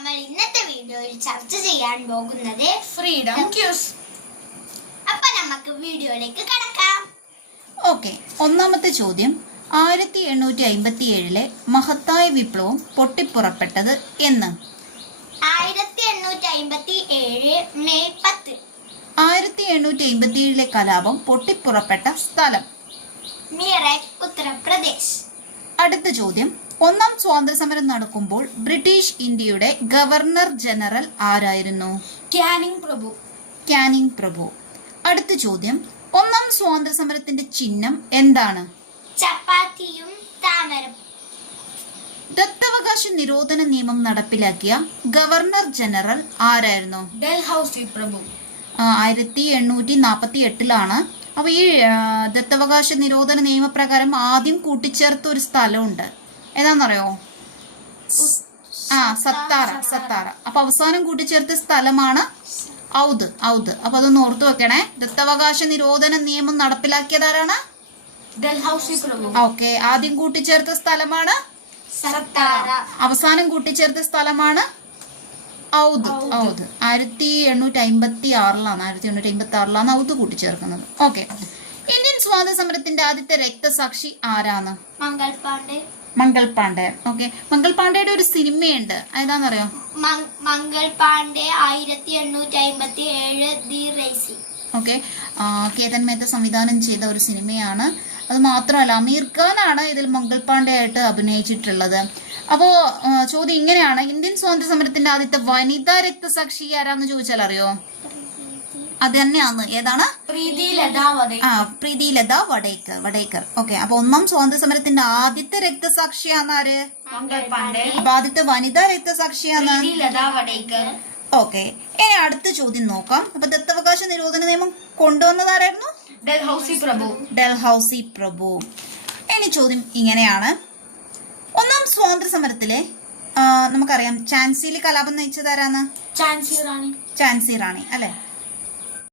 നമ്മൾ ഇന്നത്തെ വീഡിയോയിൽ ചർച്ച ചെയ്യാൻ പോകുന്നത് ഫ്രീഡം ക്യൂസ്. അപ്പൊ നമുക്ക് വീഡിയോയിലേക്ക് കടക്കാം. ഓക്കെ, ഒന്നാമത്തെ ചോദ്യം, 1857 മഹത്തായ വിപ്ലവം പൊട്ടിപ്പുറപ്പെട്ടത് എന്ന്? 1857 മെയ് 10. 1857 കലാപം പൊട്ടിപ്പുറപ്പെട്ട സ്ഥലം? മീററ്റ്, ഉത്തർപ്രദേശ്. അടുത്ത ചോദ്യം, ഒന്നാം സ്വാതന്ത്ര്യസമരം നടക്കുമ്പോൾ ബ്രിട്ടീഷ് ഇന്ത്യയുടെ ഗവർണർ ജനറൽ ആരായിരുന്നു? കാനിങ് പ്രഭു. അടുത്ത ചോദ്യം, ഒന്നാം സ്വാതന്ത്ര്യസമരത്തിന്റെ ചിഹ്നം എന്താണ്? ചപ്പാത്തിയും താമരം. ദത്തവകാശ നിരോധന നിയമം നടപ്പിലാക്കിയ ഗവർണർ ജനറൽ ആരായിരുന്നു? ഡൽഹൌസി പ്രഭു. 1848 അപ്പൊ ഈ ദത്തവകാശ നിരോധന നിയമപ്രകാരം ആദ്യം കൂട്ടിച്ചേർത്ത ഒരു സ്ഥലമുണ്ട്, ഏതാണെന്നറിയോ? സത്താറ. അപ്പൊ അവസാനം കൂട്ടിച്ചേർത്ത സ്ഥലമാണ് ഔദ്. അപ്പൊ അതൊന്ന് ഓർത്തു വെക്കണേ. ദത്തവകാശ നിരോധന നിയമം നടപ്പിലാക്കിയതാരാണ്? ഡൽഹൌസി പ്രഭു. ഓക്കെ, ആദ്യം കൂട്ടിച്ചേർത്ത സ്ഥലമാണ് സത്താറ. അവസാനം കൂട്ടിച്ചേർത്ത സ്ഥലമാണ് ഔദ്. 1856 ഔദ് കൂട്ടിച്ചേർക്കുന്നത്. ഓക്കെ, ഇന്ത്യൻ സ്വാതന്ത്ര്യ സമരത്തിന്റെ ആദ്യത്തെ രക്തസാക്ഷി ആരാണ്? മംഗൾ പാണ്ഡെ. ഓക്കെ, മംഗൾ പാണ്ഡെയുടെ ഒരു സിനിമയുണ്ട്, ഏതാണെന്നറിയോ? Mangal Pandey 1857 the rising. Okay, Ketan Mehta സംവിധാനം ചെയ്ത ഒരു സിനിമയാണ്. അത് മാത്രമല്ല, അമീർ ഖാനാണ് ഇതിൽ മംഗൾ പാണ്ഡെ ആയിട്ട് അഭിനയിച്ചിട്ടുള്ളത്. അപ്പോ ചോദ്യം ഇങ്ങനെയാണ്, ഇന്ത്യൻ സ്വാതന്ത്ര്യ സമരത്തിന്റെ ആദ്യത്തെ വനിതാ രക്തസാക്ഷി ആരാന്ന് ചോദിച്ചാൽ അറിയോ? അത് തന്നെയാണ്, ഏതാണ്? പ്രീതി ലത വഡേക്കർ. ഓക്കെ, അപ്പൊ ഒന്നാം സ്വാതന്ത്ര്യ സമരത്തിന്റെ ആദ്യത്തെ രക്തസാക്ഷിയാണ് ആര്? മംഗൾ പാണ്ഡെ. അപ്പൊ ആദ്യത്തെ വനിതാ രക്തസാക്ഷിയാണ് ഓക്കെ. ഇനി അടുത്ത ചോദ്യം നോക്കാം. അപ്പൊ ദത്തവകാശ നിരോധന നിയമം കൊണ്ടുവന്നത് ആരായിരുന്നു? ഡൽഹൌസി പ്രഭു. ഇനി ചോദ്യം ഇങ്ങനെയാണ്, ഒന്നാം സ്വാതന്ത്ര്യ സമരത്തിലെ നമുക്കറിയാം ഝാൻസിയിൽ കലാപം നയിച്ചത് ആരാണ്? ഝാൻസി റാണി അല്ലെ?